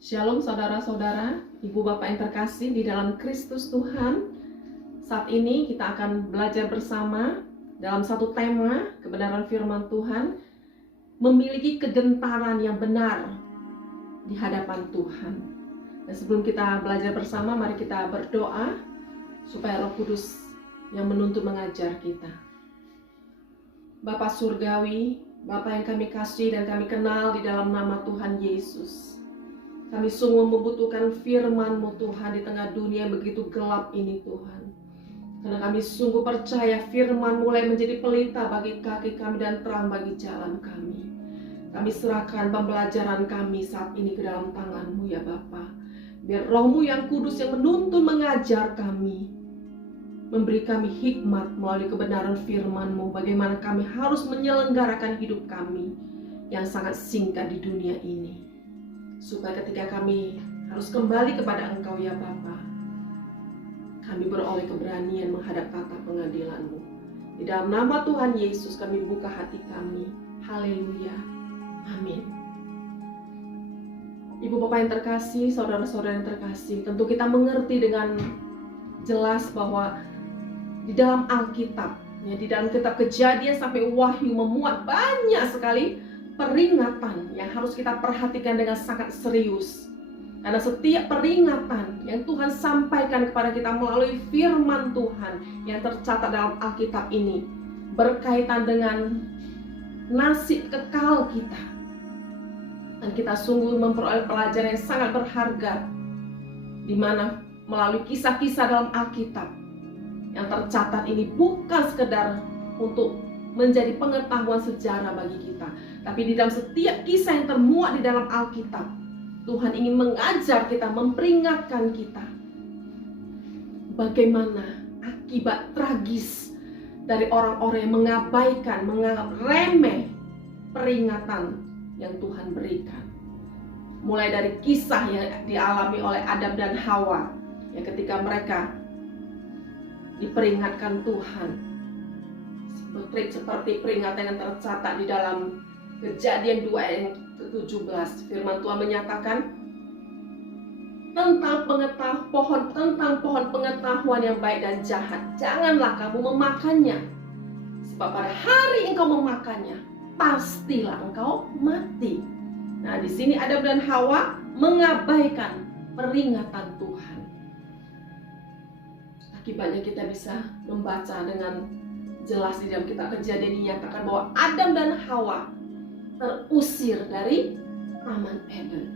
Shalom saudara-saudara, ibu bapak yang terkasih di dalam Kristus Tuhan. Saat ini kita akan belajar bersama dalam satu tema kebenaran firman Tuhan, memiliki kegentaran yang benar di hadapan Tuhan. Dan sebelum kita belajar bersama, mari kita berdoa supaya Roh Kudus yang menuntun mengajar kita. Bapa Surgawi, Bapa yang kami kasih dan kami kenal di dalam nama Tuhan Yesus. Kami sungguh membutuhkan firman-Mu Tuhan di tengah dunia yang begitu gelap ini Tuhan. Karena kami sungguh percaya firman mulai menjadi pelita bagi kaki kami dan terang bagi jalan kami. Kami serahkan pembelajaran kami saat ini ke dalam tangan-Mu ya Bapa. Biar Roh-Mu yang kudus yang menuntun mengajar kami, memberi kami hikmat melalui kebenaran firman-Mu, bagaimana kami harus menyelenggarakan hidup kami yang sangat singkat di dunia ini. Supaya ketika kami harus kembali kepada Engkau ya Bapa, kami beroleh keberanian menghadap tata pengadilan-Mu. Di dalam nama Tuhan Yesus kami buka hati kami. Haleluya. Amin. Ibu bapak yang terkasih, saudara-saudara yang terkasih, tentu kita mengerti dengan jelas bahwa di dalam Alkitab, ya, di dalam kitab Kejadian sampai Wahyu memuat banyak sekali peringatan yang harus kita perhatikan dengan sangat serius. Karena setiap peringatan yang Tuhan sampaikan kepada kita melalui firman Tuhan yang tercatat dalam Alkitab ini berkaitan dengan nasib kekal kita. Dan kita sungguh memperoleh pelajaran yang sangat berharga, di mana melalui kisah-kisah dalam Alkitab yang tercatat ini bukan sekedar untuk menjadi pengetahuan sejarah bagi kita, tapi di dalam setiap kisah yang termuat di dalam Alkitab, Tuhan ingin mengajar kita, memperingatkan kita bagaimana akibat tragis dari orang-orang yang mengabaikan, menganggap remeh peringatan yang Tuhan berikan. Mulai dari kisah yang dialami oleh Adam dan Hawa, ya, ketika mereka diperingatkan Tuhan, seperti peringatan yang tercatat di dalam Kejadian 2 ayat 17. Firman Tuhan menyatakan tentang pohon pengetahuan yang baik dan jahat. Janganlah kamu memakannya, sebab pada hari engkau memakannya, pastilah engkau mati. Nah, di sini Adam dan Hawa mengabaikan peringatan Tuhan. Akibatnya kita bisa membaca dengan jelas di dalam kitab Kejadian dinyatakan bahwa Adam dan Hawa terusir dari Taman Eden.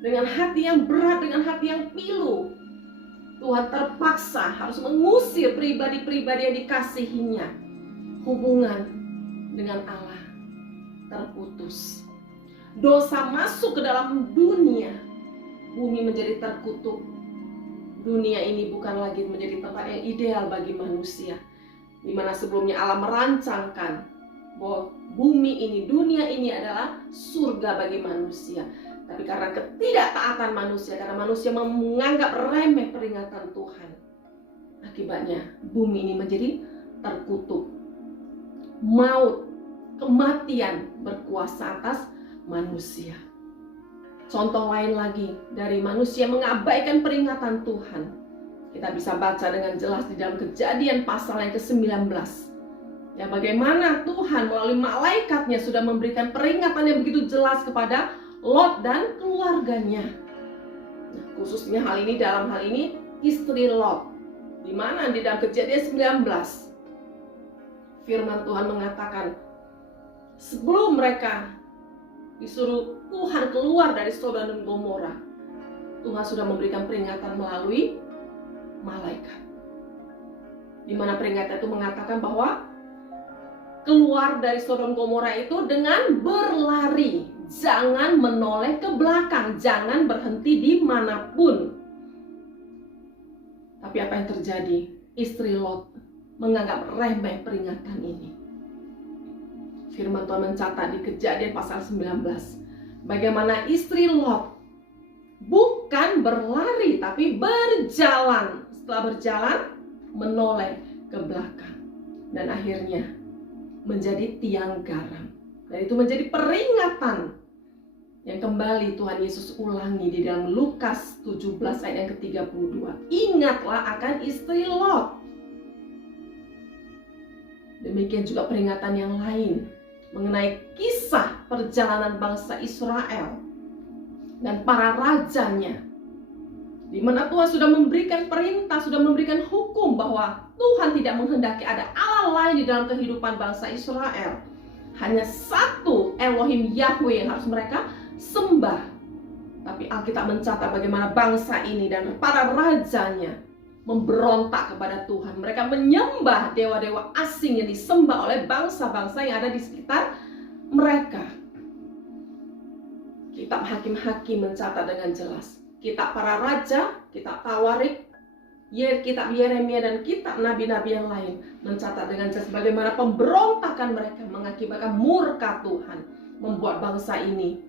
Dengan hati yang berat, dengan hati yang pilu, Tuhan terpaksa harus mengusir pribadi-pribadi yang dikasihinya. Hubungan dengan Allah terputus. Dosa masuk ke dalam dunia. Bumi menjadi terkutuk. Dunia ini bukan lagi menjadi tempat yang ideal bagi manusia, di mana sebelumnya Allah merancangkan bahwa bumi ini, dunia ini adalah surga bagi manusia. Tapi karena ketidaktaatan manusia, karena manusia menganggap remeh peringatan Tuhan, akibatnya bumi ini menjadi terkutuk. Maut, kematian berkuasa atas manusia. Contoh lain lagi dari manusia mengabaikan peringatan Tuhan, kita bisa baca dengan jelas di dalam Kejadian pasal yang ke-19. Ya, bagaimana Tuhan melalui malaikatnya sudah memberikan peringatan yang begitu jelas kepada Lot dan keluarganya. Nah, khususnya dalam hal ini istri Lot. Di mana di dalam Kejadian 19 firman Tuhan mengatakan sebelum mereka disuruh Tuhan keluar dari Sodom dan Gomora, Tuhan sudah memberikan peringatan melalui malaikat. Di mana peringatan itu mengatakan bahwa keluar dari Sodom Gomora itu dengan berlari, jangan menoleh ke belakang, jangan berhenti dimanapun. Tapi apa yang terjadi? Istri Lot menganggap remeh peringatan ini. Firman Tuhan mencatat di Kejadian pasal 19, bagaimana istri Lot bukan berlari tapi berjalan. Setelah berjalan, menoleh ke belakang, dan akhirnya menjadi tiang garam. Dan itu menjadi peringatan yang kembali Tuhan Yesus ulangi di dalam Lukas 17 ayat yang ke-32. Ingatlah akan istri Lot. Demikian juga peringatan yang lain mengenai kisah perjalanan bangsa Israel dan para rajanya, di mana Tuhan sudah memberikan perintah, sudah memberikan hukum bahwa Tuhan tidak menghendaki ada Allah lain di dalam kehidupan bangsa Israel. Hanya satu Elohim Yahweh yang harus mereka sembah. Tapi Alkitab mencatat bagaimana bangsa ini dan para rajanya memberontak kepada Tuhan. Mereka menyembah dewa-dewa asing yang disembah oleh bangsa-bangsa yang ada di sekitar mereka. Kitab Hakim-Hakim mencatat dengan jelas. Kitab para raja, kitab Tawarik, kitab Yeremia dan kitab nabi-nabi yang lain mencatat dengan jelas bagaimana pemberontakan mereka mengakibatkan murka Tuhan, membuat bangsa ini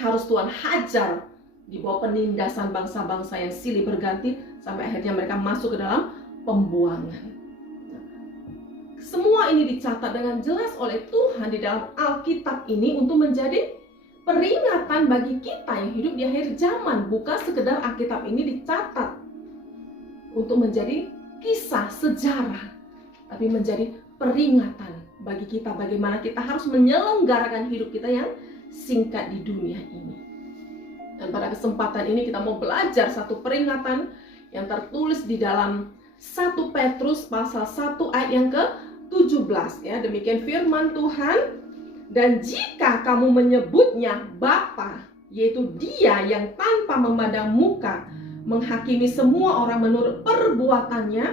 harus Tuhan hajar di bawah penindasan bangsa-bangsa yang silih berganti sampai akhirnya mereka masuk ke dalam pembuangan. Semua ini dicatat dengan jelas oleh Tuhan di dalam Alkitab ini untuk menjadi peringatan bagi kita yang hidup di akhir zaman. Bukan sekedar Alkitab ini dicatat untuk menjadi kisah sejarah, tapi menjadi peringatan bagi kita bagaimana kita harus menyelenggarakan hidup kita yang singkat di dunia ini. Dan pada kesempatan ini kita mau belajar satu peringatan yang tertulis di dalam 1 Petrus pasal 1 ayat yang ke-17 ya. Demikian firman Tuhan. Dan jika kamu menyebutnya Bapa, yaitu Dia yang tanpa memandang muka menghakimi semua orang menurut perbuatannya,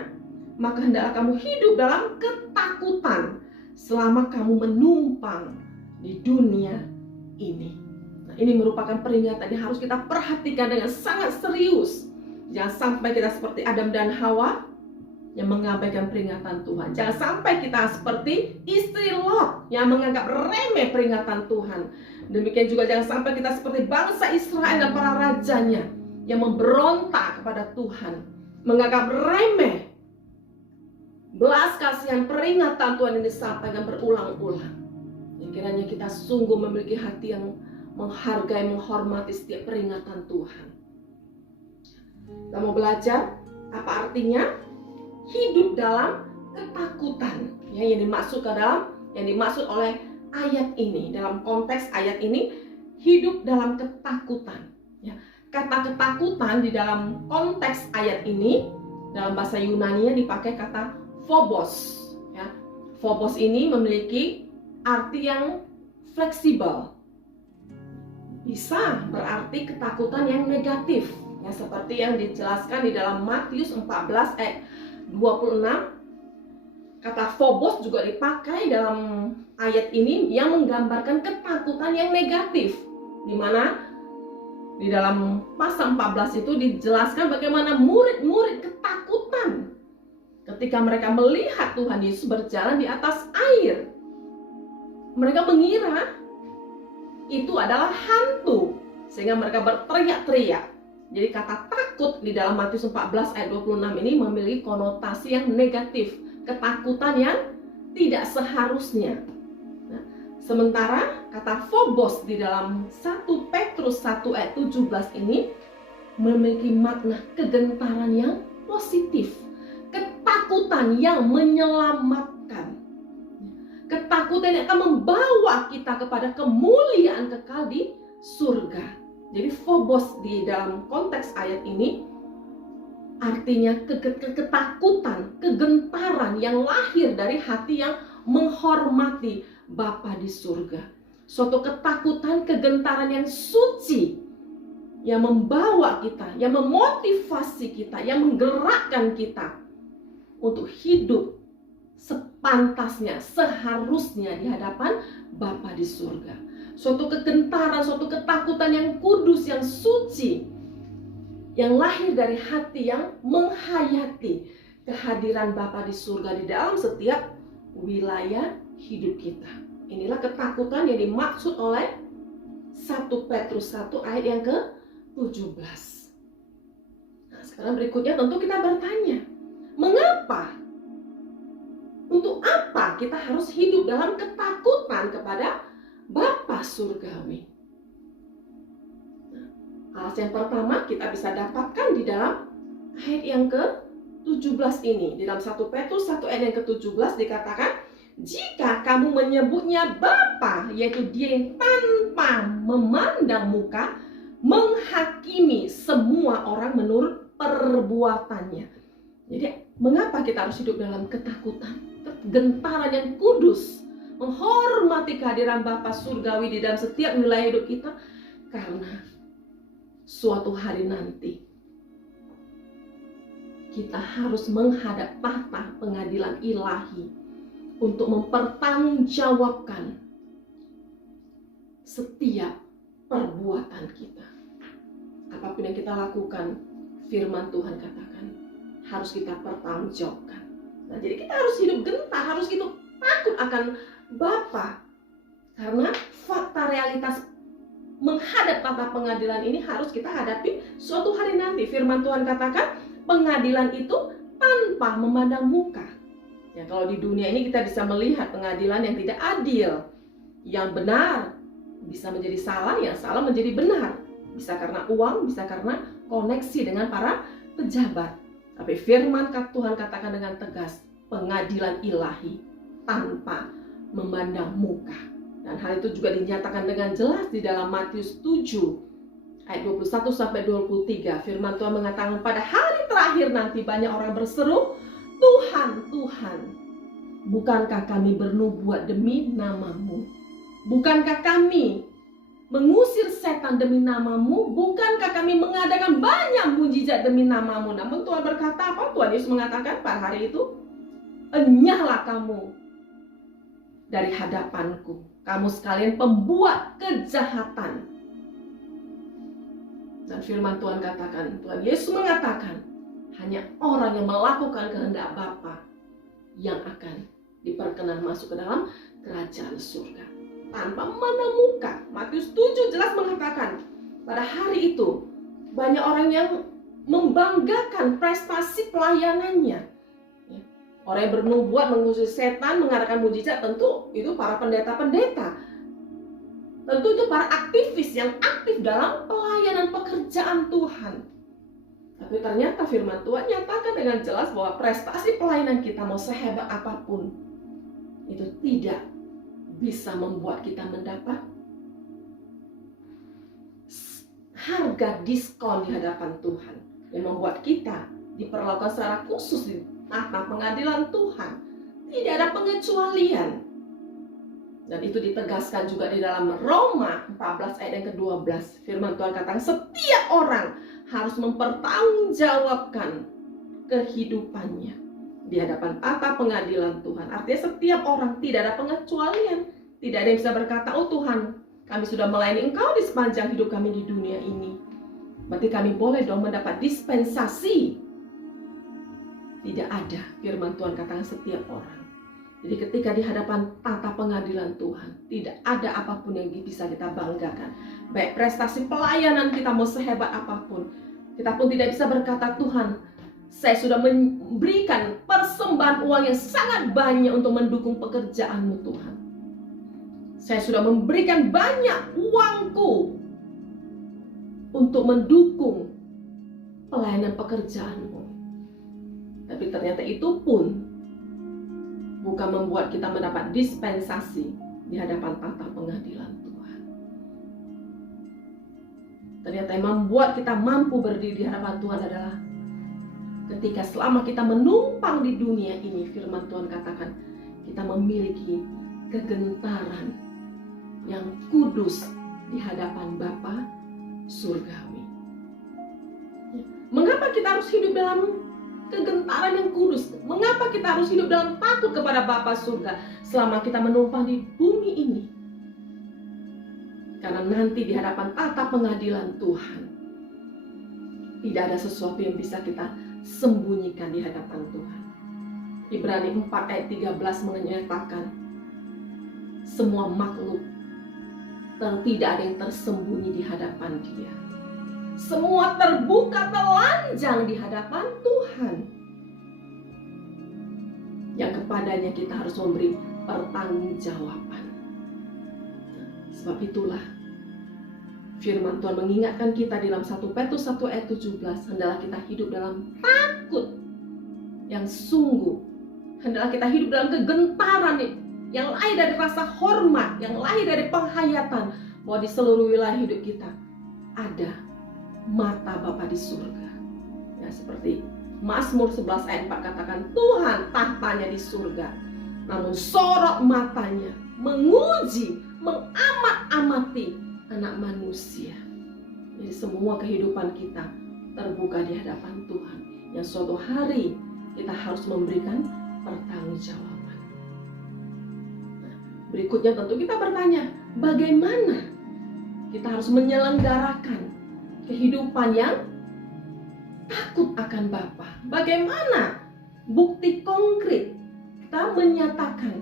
maka hendaklah kamu hidup dalam ketakutan selama kamu menumpang di dunia ini. Nah, ini merupakan peringatan yang harus kita perhatikan dengan sangat serius. Jangan sampai kita seperti Adam dan Hawa yang mengabaikan peringatan Tuhan. Jangan sampai kita seperti istri Lot yang menganggap remeh peringatan Tuhan. Demikian juga jangan sampai kita seperti bangsa Israel dan para rajanya yang memberontak kepada Tuhan, menganggap remeh belas kasihan peringatan Tuhan yang disampaikan berulang-ulang. Yang kiranya kita sungguh memiliki hati yang menghargai, menghormati setiap peringatan Tuhan. Kita mau belajar apa artinya hidup dalam ketakutan ya, yang dimaksud oleh ayat ini. Dalam konteks ayat ini, hidup dalam ketakutan ya. Kata ketakutan di dalam konteks ayat ini dalam bahasa Yunani dipakai kata phobos ya. Phobos ini memiliki arti yang fleksibel. Bisa berarti ketakutan yang negatif ya, seperti yang dijelaskan di dalam Matius 14 ayat 26. Kata phobos juga dipakai dalam ayat ini yang menggambarkan ketakutan yang negatif, di mana di dalam pasal 14 itu dijelaskan bagaimana murid-murid ketakutan ketika mereka melihat Tuhan Yesus berjalan di atas air. Mereka mengira itu adalah hantu, sehingga mereka berteriak-teriak. Jadi kata takut di dalam Matius 14 ayat 26 ini memiliki konotasi yang negatif, ketakutan yang tidak seharusnya. Nah, sementara kata phobos di dalam 1 Petrus 1 ayat 17 ini memiliki makna kegentaran yang positif, ketakutan yang menyelamatkan, ketakutan yang akan membawa kita kepada kemuliaan kekal di surga. Jadi phobos di dalam konteks ayat ini artinya ketakutan, kegentaran yang lahir dari hati yang menghormati Bapa di surga. Suatu ketakutan, kegentaran yang suci yang membawa kita, yang memotivasi kita, yang menggerakkan kita untuk hidup sepantasnya, seharusnya di hadapan Bapa di surga. Suatu kegentaran, suatu ketakutan yang kudus, yang suci, yang lahir dari hati yang menghayati kehadiran Bapa di surga di dalam setiap wilayah hidup kita. Inilah ketakutan yang dimaksud oleh 1 Petrus 1 ayat yang ke-17. Nah, sekarang berikutnya tentu kita bertanya, mengapa? Untuk apa kita harus hidup dalam ketakutan kepada Bapa surgawi? Alasan yang pertama kita bisa dapatkan di dalam ayat yang ke-17 ini. Di dalam 1 Petrus 1 ayat yang ke-17 dikatakan, jika kamu menyebutnya Bapa, yaitu Dia yang tanpa memandang muka, menghakimi semua orang menurut perbuatannya. Jadi mengapa kita harus hidup dalam ketakutan, kegentaran yang kudus, menghormati kehadiran Bapa surgawi di dalam setiap wilayah hidup kita? Karena suatu hari nanti kita harus menghadap tahta pengadilan ilahi untuk mempertanggungjawabkan setiap perbuatan kita. Apapun yang kita lakukan, firman Tuhan katakan harus kita pertanggungjawabkan. Nah, jadi kita harus hidup gentar, harus hidup takut akan Bapa. Karena fakta realitas menghadap tahta pengadilan ini harus kita hadapi suatu hari nanti. Firman Tuhan katakan pengadilan itu tanpa memandang muka. Ya, kalau di dunia ini kita bisa melihat pengadilan yang tidak adil, yang benar bisa menjadi salah, yang salah menjadi benar. Bisa karena uang, bisa karena koneksi dengan para pejabat. Tapi firman Tuhan katakan dengan tegas, pengadilan ilahi tanpa memandang muka. Dan hal itu juga dinyatakan dengan jelas di dalam Matius 7 ayat 21 sampai 23. Firman Tuhan mengatakan, pada hari terakhir nanti banyak orang berseru, Tuhan, Tuhan, bukankah kami bernubuat demi nama-Mu? Bukankah kami mengusir setan demi nama-Mu? Bukankah kami mengadakan banyak mujizat demi nama-Mu? Namun Tuhan berkata apa? Tuhan Yesus mengatakan pada hari itu, enyahlah kamu dari hadapanku, kamu sekalian pembuat kejahatan. Dan firman Tuhan katakan, Tuhan Yesus mengatakan, hanya orang yang melakukan kehendak Bapa yang akan diperkenan masuk ke dalam kerajaan surga tanpa memandang muka. Matius 7 jelas mengatakan, pada hari itu banyak orang yang membanggakan prestasi pelayanannya. Orang yang bernubuat, mengusir setan, mengadakan mujizat, tentu itu para pendeta-pendeta. Tentu itu para aktivis yang aktif dalam pelayanan pekerjaan Tuhan. Tapi ternyata firman Tuhan nyatakan dengan jelas bahwa prestasi pelayanan kita mau sehebat apapun, itu tidak bisa membuat kita mendapat harga diskon di hadapan Tuhan, yang membuat kita diperlakukan secara khusus di tahta pengadilan Tuhan. Tidak ada pengecualian. Dan itu ditegaskan juga di dalam Roma 14 ayat yang ke-12. Firman Tuhan katakan setiap orang harus mempertanggungjawabkan kehidupannya di hadapan tahta pengadilan Tuhan. Artinya setiap orang, tidak ada pengecualian. Tidak ada yang bisa berkata, oh Tuhan, kami sudah melayani Engkau di sepanjang hidup kami di dunia ini, berarti kami boleh dong mendapat dispensasi. Tidak ada. Firman Tuhan katakan setiap orang. Jadi ketika di hadapan tahta pengadilan Tuhan, tidak ada apapun yang bisa kita banggakan. Baik prestasi pelayanan kita mau sehebat apapun, kita pun tidak bisa berkata, Tuhan, saya sudah memberikan persembahan uang yang sangat banyak untuk mendukung pekerjaan-Mu Tuhan. Saya sudah memberikan banyak uangku untuk mendukung pelayanan pekerjaan-Mu. Tapi ternyata itu pun bukan membuat kita mendapat dispensasi di hadapan tahta pengadilan Tuhan. Ternyata yang membuat kita mampu berdiri di hadapan Tuhan adalah ketika selama kita menumpang di dunia ini, firman Tuhan katakan, kita memiliki kegentaran yang kudus di hadapan Bapa surgawi. Mengapa kita harus hidup dalam kegentaran yang kudus? Mengapa kita harus hidup dalam takut kepada Bapa surga selama kita menumpang di bumi ini? Karena nanti di hadapan tahta pengadilan Tuhan, tidak ada sesuatu yang bisa kita sembunyikan di hadapan Tuhan. Ibrani 4 ayat 13 menyatakan, semua makhluk tidak ada yang tersembunyi di hadapan Dia. Semua terbuka telanjang di hadapan Tuhan, yang kepadanya kita harus memberi pertanggungjawaban. Sebab itulah Firman Tuhan mengingatkan kita di dalam 1 Petrus 1 ayat 17, hendaklah kita hidup dalam takut yang sungguh. Hendaklah kita hidup dalam kegentaran yang lahir dari rasa hormat, yang lahir dari penghayatan bahwa di seluruh wilayah hidup kita ada mata Bapa di surga. Ya, seperti Mazmur 11 ayat 4 katakan, Tuhan tahtanya di surga, namun sorot matanya menguji, mengamat-amati anak manusia. Jadi semua kehidupan kita terbuka di hadapan Tuhan, yang suatu hari kita harus memberikan pertanggungjawaban. Nah, berikutnya tentu kita bertanya, bagaimana kita harus menyelenggarakan kehidupan yang takut akan Bapa? Bagaimana bukti konkret kita menyatakan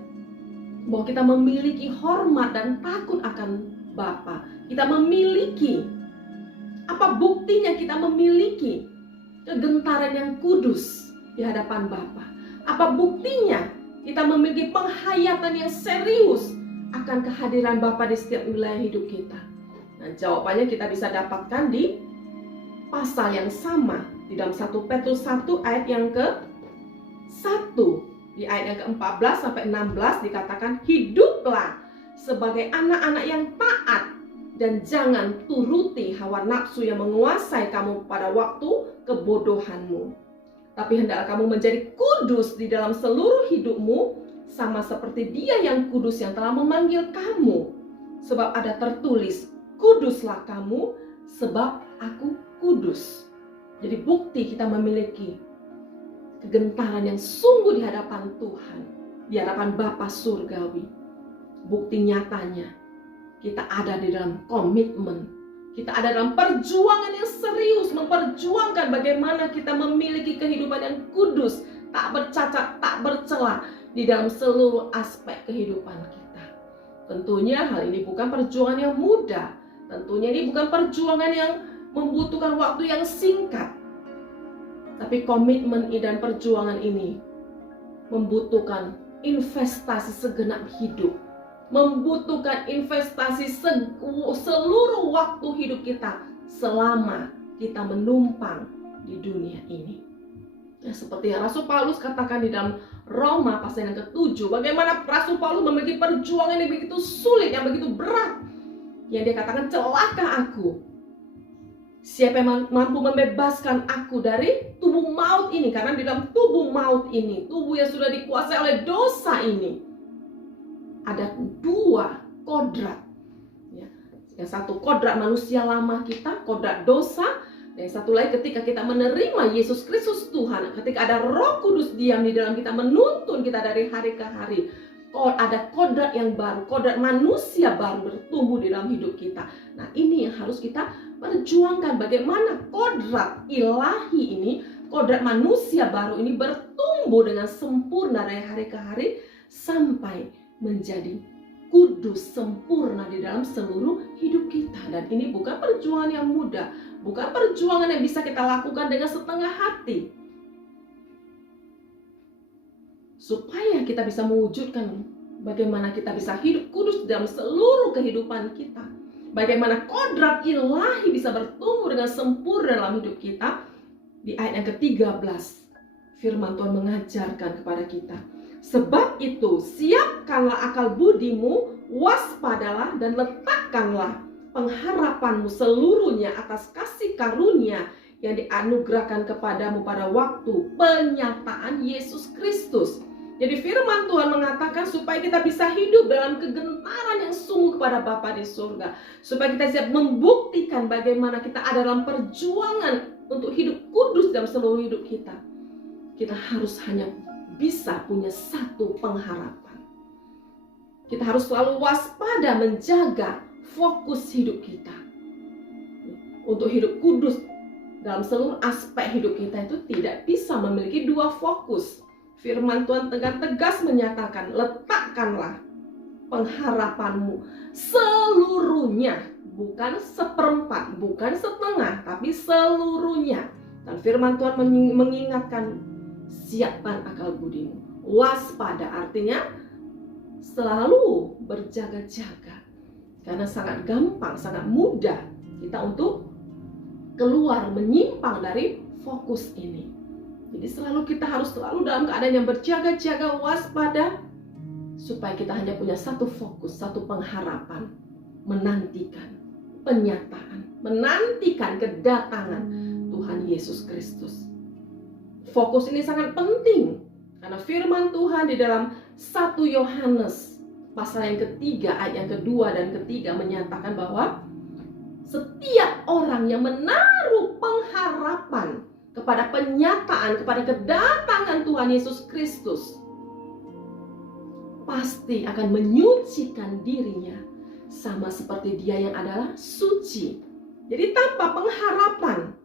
bahwa kita memiliki hormat dan takut akan Bapa? Kita memiliki, apa buktinya kita memiliki kegentaran yang kudus di hadapan Bapa? Apa buktinya kita memiliki penghayatan yang serius akan kehadiran Bapa di setiap wilayah hidup kita? Nah, jawabannya kita bisa dapatkan di pasal yang sama, di dalam 1 Petrus 1 ayat yang ke-1. Di ayat yang ke-14 sampai 16 dikatakan, hiduplah sebagai anak-anak yang taat dan jangan turuti hawa nafsu yang menguasai kamu pada waktu kebodohanmu. Tapi hendaklah kamu menjadi kudus di dalam seluruh hidupmu, sama seperti Dia yang kudus yang telah memanggil kamu. Sebab ada tertulis, kuduslah kamu sebab aku kudus. Jadi bukti kita memiliki kegentaran yang sungguh di hadapan Tuhan, di hadapan Bapa Surgawi. Bukti nyatanya kita ada di dalam komitmen, kita ada dalam perjuangan yang serius, memperjuangkan bagaimana kita memiliki kehidupan yang kudus, tak bercacat, tak bercela di dalam seluruh aspek kehidupan kita. Tentunya hal ini bukan perjuangan yang mudah. Tentunya ini bukan perjuangan yang membutuhkan waktu yang singkat. Tapi komitmen dan perjuangan ini membutuhkan investasi segenap hidup, membutuhkan investasi seluruh waktu hidup kita selama kita menumpang di dunia ini. Ya, seperti yang Rasul Paulus katakan di dalam Roma pasal yang ke-7, bagaimana Rasul Paulus memiliki perjuangan yang begitu sulit, yang begitu berat, yang dia katakan, celaka aku, siapa yang mampu membebaskan aku dari tubuh maut ini? Karena di dalam tubuh maut ini, tubuh yang sudah dikuasai oleh dosa ini, ada dua kodrat. Yang satu kodrat manusia lama kita, kodrat dosa. Dan yang satu lagi ketika kita menerima Yesus Kristus Tuhan, ketika ada Roh Kudus diam di dalam kita, menuntun kita dari hari ke hari, ada kodrat yang baru, kodrat manusia baru bertumbuh di dalam hidup kita. Nah, ini yang harus kita perjuangkan, bagaimana kodrat ilahi ini, kodrat manusia baru ini bertumbuh dengan sempurna dari hari ke hari sampai menjadi kudus sempurna di dalam seluruh hidup kita. Dan ini bukan perjuangan yang mudah, bukan perjuangan yang bisa kita lakukan dengan setengah hati. Supaya kita bisa mewujudkan bagaimana kita bisa hidup kudus dalam seluruh kehidupan kita, bagaimana kodrat ilahi bisa bertumbuh dengan sempurna dalam hidup kita. Di ayat yang ke-13 firman Tuhan mengajarkan kepada kita, sebab itu siapkanlah akal budimu, waspadalah dan letakkanlah pengharapanmu seluruhnya atas kasih karunia yang dianugerahkan kepadamu pada waktu penyataan Yesus Kristus. Jadi firman Tuhan mengatakan supaya kita bisa hidup dalam kegentaran yang sungguh kepada Bapa di surga, supaya kita siap membuktikan bagaimana kita ada dalam perjuangan untuk hidup kudus dalam seluruh hidup kita. Kita harus hanya bisa punya satu pengharapan. Kita harus selalu waspada menjaga fokus hidup kita. Untuk hidup kudus dalam seluruh aspek hidup kita itu tidak bisa memiliki dua fokus. Firman Tuhan dengan tegas menyatakan, letakkanlah pengharapanmu seluruhnya, bukan seperempat, bukan setengah, tapi seluruhnya. Dan firman Tuhan mengingatkan, siapkan akal budimu. Waspada artinya selalu berjaga-jaga. Karena sangat gampang, sangat mudah kita untuk keluar, menyimpang dari fokus ini. Jadi kita harus selalu dalam keadaan yang berjaga-jaga, waspada, supaya kita hanya punya satu fokus, satu pengharapan, menantikan penyataan, menantikan kedatangan Tuhan Yesus Kristus. Fokus ini sangat penting karena firman Tuhan di dalam 1 Yohanes pasal yang ketiga, ayat yang kedua dan ketiga menyatakan bahwa setiap orang yang menaruh pengharapan kepada penyataan, kepada kedatangan Tuhan Yesus Kristus, pasti akan menyucikan dirinya sama seperti Dia yang adalah suci. Jadi tanpa pengharapan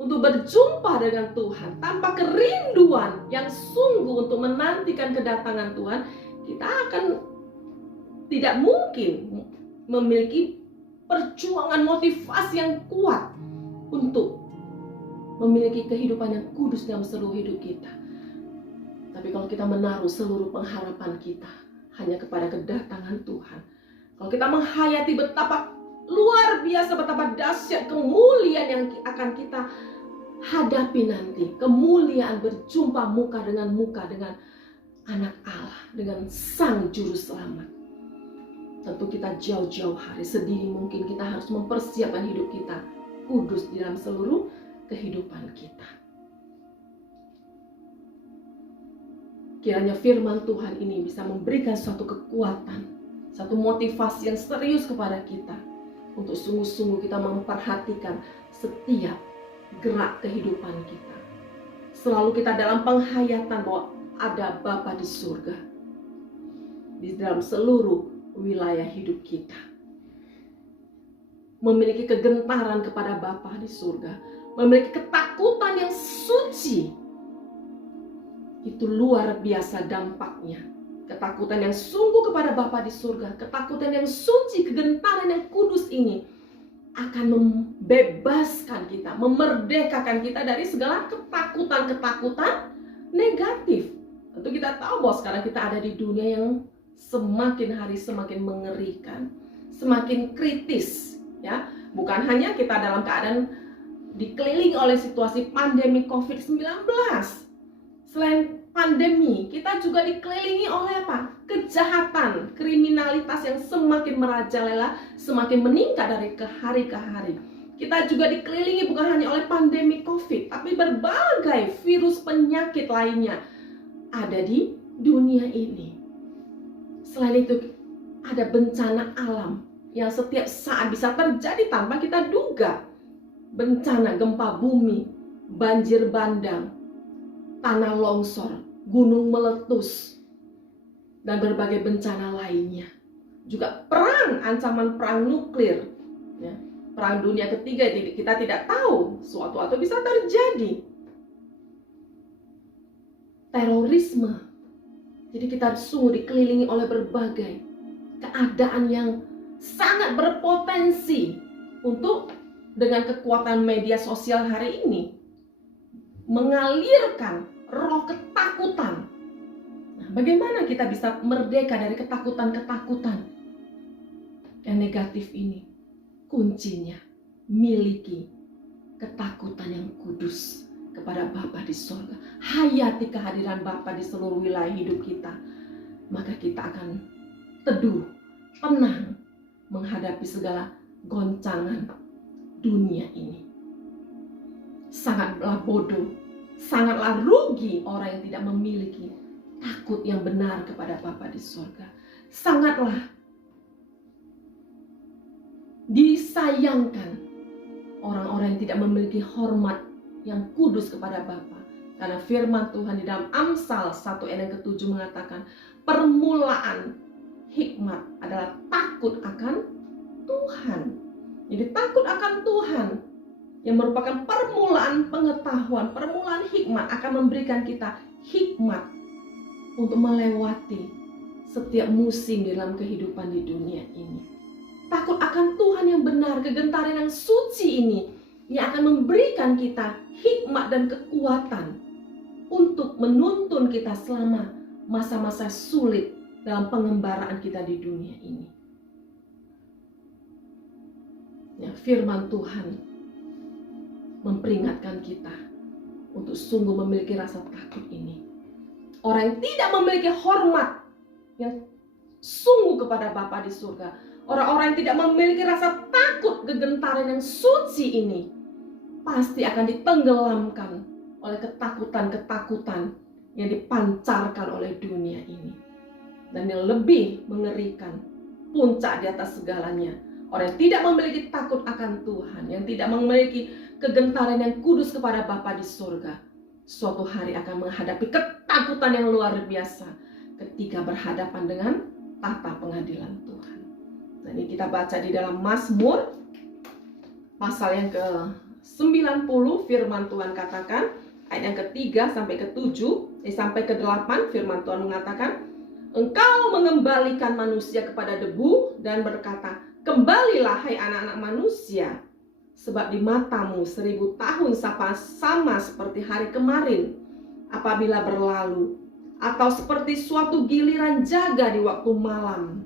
untuk berjumpa dengan Tuhan, tanpa kerinduan yang sungguh untuk menantikan kedatangan Tuhan, kita akan tidak mungkin memiliki perjuangan motivasi yang kuat untuk memiliki kehidupan yang kudus dalam seluruh hidup kita. Tapi kalau kita menaruh seluruh pengharapan kita hanya kepada kedatangan Tuhan, kalau kita menghayati betapa luar biasa, betapa dahsyat kemuliaan yang akan kita hadapi nanti, kemuliaan berjumpa muka dengan anak Allah, dengan Sang Juru Selamat, tentu kita jauh-jauh hari, sedini mungkin kita harus mempersiapkan hidup kita kudus di dalam seluruh kehidupan kita. Kiranya firman Tuhan ini bisa memberikan suatu kekuatan, satu motivasi yang serius kepada kita untuk sungguh-sungguh kita memperhatikan setiap gerak kehidupan kita. Selalu kita dalam penghayatan bahwa ada Bapa di surga di dalam seluruh wilayah hidup kita. Memiliki kegentaran kepada Bapa di surga, memiliki ketakutan yang suci. Itu luar biasa dampaknya. Ketakutan yang sungguh kepada Bapa di surga, ketakutan yang suci, kegentaran yang kudus ini akan membebaskan kita, memerdekakan kita dari segala ketakutan-ketakutan negatif. Tentu kita tahu bahwa sekarang kita ada di dunia yang semakin hari semakin mengerikan, semakin kritis, ya. Bukan hanya kita dalam keadaan dikelilingi oleh situasi pandemi COVID-19. Selain pandemi, kita juga dikelilingi oleh apa? Kejahatan, kriminalitas yang semakin merajalela, semakin meningkat dari hari ke hari. Kita juga dikelilingi bukan hanya oleh pandemi COVID, tapi berbagai virus penyakit lainnya ada di dunia ini. Selain itu, ada bencana alam yang setiap saat bisa terjadi tanpa kita duga. Bencana gempa bumi, banjir bandang, tanah longsor, gunung meletus, dan berbagai bencana lainnya. Juga perang, ancaman perang nuklir, ya. Perang dunia ketiga, kita tidak tahu, suatu-suatu bisa terjadi. Terorisme. Jadi kita sungguh dikelilingi oleh berbagai keadaan yang sangat berpotensi untuk dengan kekuatan media sosial hari ini mengalirkan roh ketakutan. Nah, bagaimana kita bisa merdeka dari ketakutan-ketakutan yang negatif ini? Kuncinya miliki ketakutan yang kudus kepada Bapa di surga. Hayati kehadiran Bapa di seluruh wilayah hidup kita. Maka kita akan teduh, tenang menghadapi segala goncangan dunia ini. Sangatlah bodoh, sangatlah rugi orang yang tidak memiliki takut yang benar kepada Bapa di surga. Sangatlah disayangkan orang-orang yang tidak memiliki hormat yang kudus kepada Bapa. Karena firman Tuhan di dalam Amsal 1 ayat yang ke-7 mengatakan, permulaan hikmat adalah takut akan Tuhan. Jadi takut akan Tuhan yang merupakan permulaan pengetahuan, permulaan hikmat, akan memberikan kita hikmat untuk melewati setiap musim di dalam kehidupan di dunia ini. Takut akan Tuhan yang benar, kegentaran yang suci ini yang akan memberikan kita hikmat dan kekuatan untuk menuntun kita selama masa-masa sulit dalam pengembaraan kita di dunia ini. Ya, firman Tuhan memperingatkan kita untuk sungguh memiliki rasa takut ini. Orang yang tidak memiliki hormat yang sungguh kepada Bapa di surga, orang-orang yang tidak memiliki rasa takut gegentaran yang suci ini, pasti akan ditenggelamkan oleh ketakutan-ketakutan yang dipancarkan oleh dunia ini. Dan yang lebih mengerikan, puncak di atas segalanya, orang yang tidak memiliki takut akan Tuhan, yang tidak memiliki kegentaran yang kudus kepada Bapa di surga, suatu hari akan menghadapi ketakutan yang luar biasa ketika berhadapan dengan tata pengadilan Tuhan. Nah, ini kita baca di dalam Mazmur pasal yang ke-90, firman Tuhan katakan, ayat yang ke-3 sampai ke-7, sampai ke-8, firman Tuhan mengatakan, Engkau mengembalikan manusia kepada debu dan berkata, kembalilah hai anak-anak manusia, sebab di matamu 1000 tahun sama seperti hari kemarin apabila berlalu, atau seperti suatu giliran jaga di waktu malam.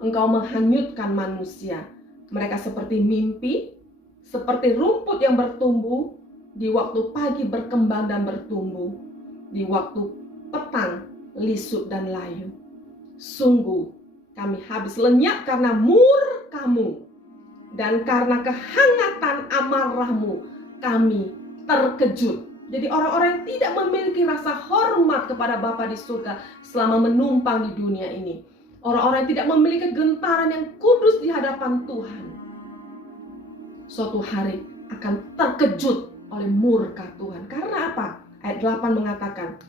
Engkau menghanyutkan manusia, mereka seperti mimpi, seperti rumput yang bertumbuh, di waktu pagi berkembang dan bertumbuh, di waktu petang lisut dan layu. Sungguh kami habis lenyap karena murka-Mu, dan karena kehangatan amarah-Mu kami terkejut. Jadi orang-orang yang tidak memiliki rasa hormat kepada Bapa di surga selama menumpang di dunia ini, orang-orang yang tidak memiliki gentaran yang kudus di hadapan Tuhan, suatu hari akan terkejut oleh murka Tuhan. Karena apa? Ayat 8 mengatakan,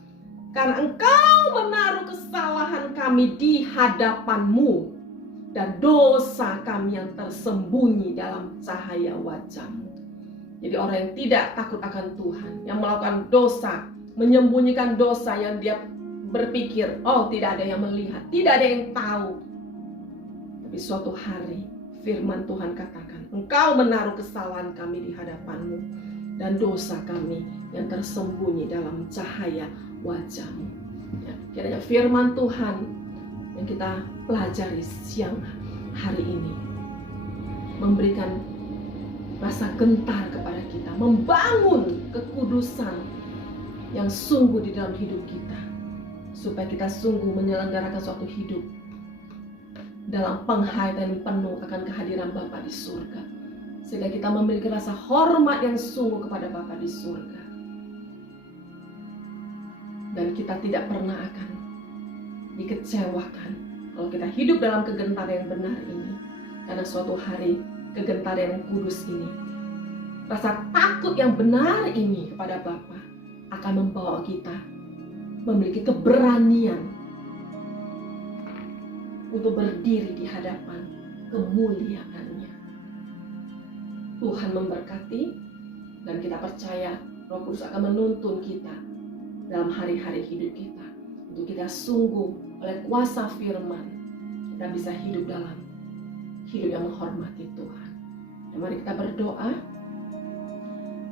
karena Engkau menaruh kesalahan kami di hadapan-Mu dan dosa kami yang tersembunyi dalam cahaya wajah-Mu. Jadi orang yang tidak takut akan Tuhan, yang melakukan dosa, menyembunyikan dosa yang dia berpikir, oh tidak ada yang melihat, tidak ada yang tahu. Tapi suatu hari firman Tuhan katakan, Engkau menaruh kesalahan kami di hadapan-Mu dan dosa kami yang tersembunyi dalam cahaya wajah-Mu. Ya, kiranya firman Tuhan yang kita pelajari siang hari ini memberikan rasa gentar kepada kita, membangun kekudusan yang sungguh di dalam hidup kita, supaya kita sungguh menyelenggarakan suatu hidup dalam penghayatan penuh akan kehadiran Bapa di surga, sehingga kita memiliki rasa hormat yang sungguh kepada Bapa di surga, dan kita tidak pernah akan dikecewakan kalau kita hidup dalam kegentaran yang benar ini. Karena suatu hari kegentaran yang kudus ini, rasa takut yang benar ini kepada Bapa akan membawa kita memiliki keberanian untuk berdiri di hadapan kemuliaan-Nya. Tuhan memberkati, dan kita percaya Roh Kudus akan menuntun kita dalam hari-hari hidup kita, untuk kita sungguh oleh kuasa firman kita bisa hidup dalam hidup yang menghormati Tuhan. Dan mari kita berdoa.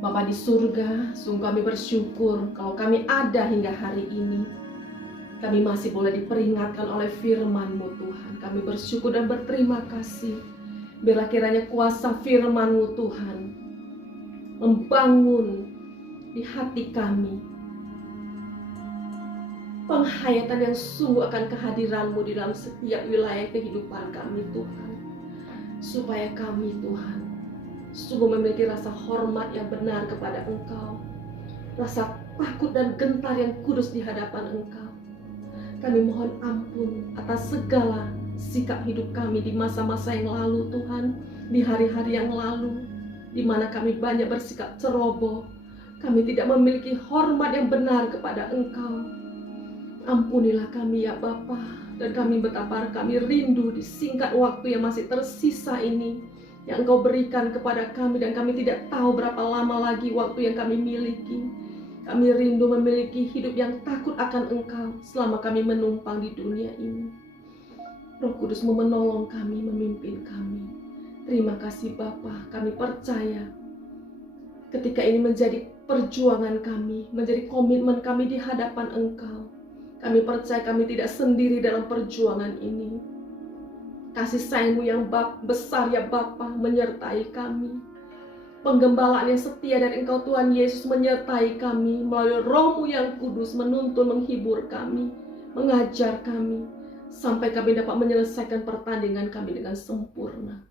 Bapa di surga, sungguh kami bersyukur kalau kami ada hingga hari ini. Kami masih boleh diperingatkan oleh firman-Mu Tuhan. Kami bersyukur dan berterima kasih. Biarlah kiranya kuasa firman-Mu Tuhan membangun di hati kami penghayatan yang sungguh akan kehadiran-Mu di dalam setiap wilayah kehidupan kami Tuhan. Supaya kami Tuhan sungguh memiliki rasa hormat yang benar kepada Engkau, rasa takut dan gentar yang kudus di hadapan Engkau. Kami mohon ampun atas segala sikap hidup kami di masa-masa yang lalu Tuhan, di hari-hari yang lalu, di mana kami banyak bersikap ceroboh. Kami tidak memiliki hormat yang benar kepada Engkau. Ampunilah kami ya Bapa, dan kami betapa kami rindu di singkat waktu yang masih tersisa ini yang Engkau berikan kepada kami, dan kami tidak tahu berapa lama lagi waktu yang kami miliki. Kami rindu memiliki hidup yang takut akan Engkau selama kami menumpang di dunia ini. Roh Kudus-Mu menolong kami, memimpin kami. Terima kasih Bapa, kami percaya ketika ini menjadi perjuangan kami, menjadi komitmen kami di hadapan Engkau. Kami percaya kami tidak sendiri dalam perjuangan ini. Kasih sayang-Mu yang besar ya Bapa menyertai kami. Penggembalaan yang setia dari Engkau Tuhan Yesus menyertai kami melalui Roh-Mu yang kudus, menuntun, menghibur kami, mengajar kami, sampai kami dapat menyelesaikan pertandingan kami dengan sempurna.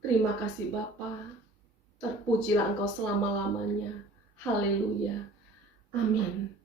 Terima kasih Bapa. Terpujilah Engkau selama-lamanya. Haleluya. Amin.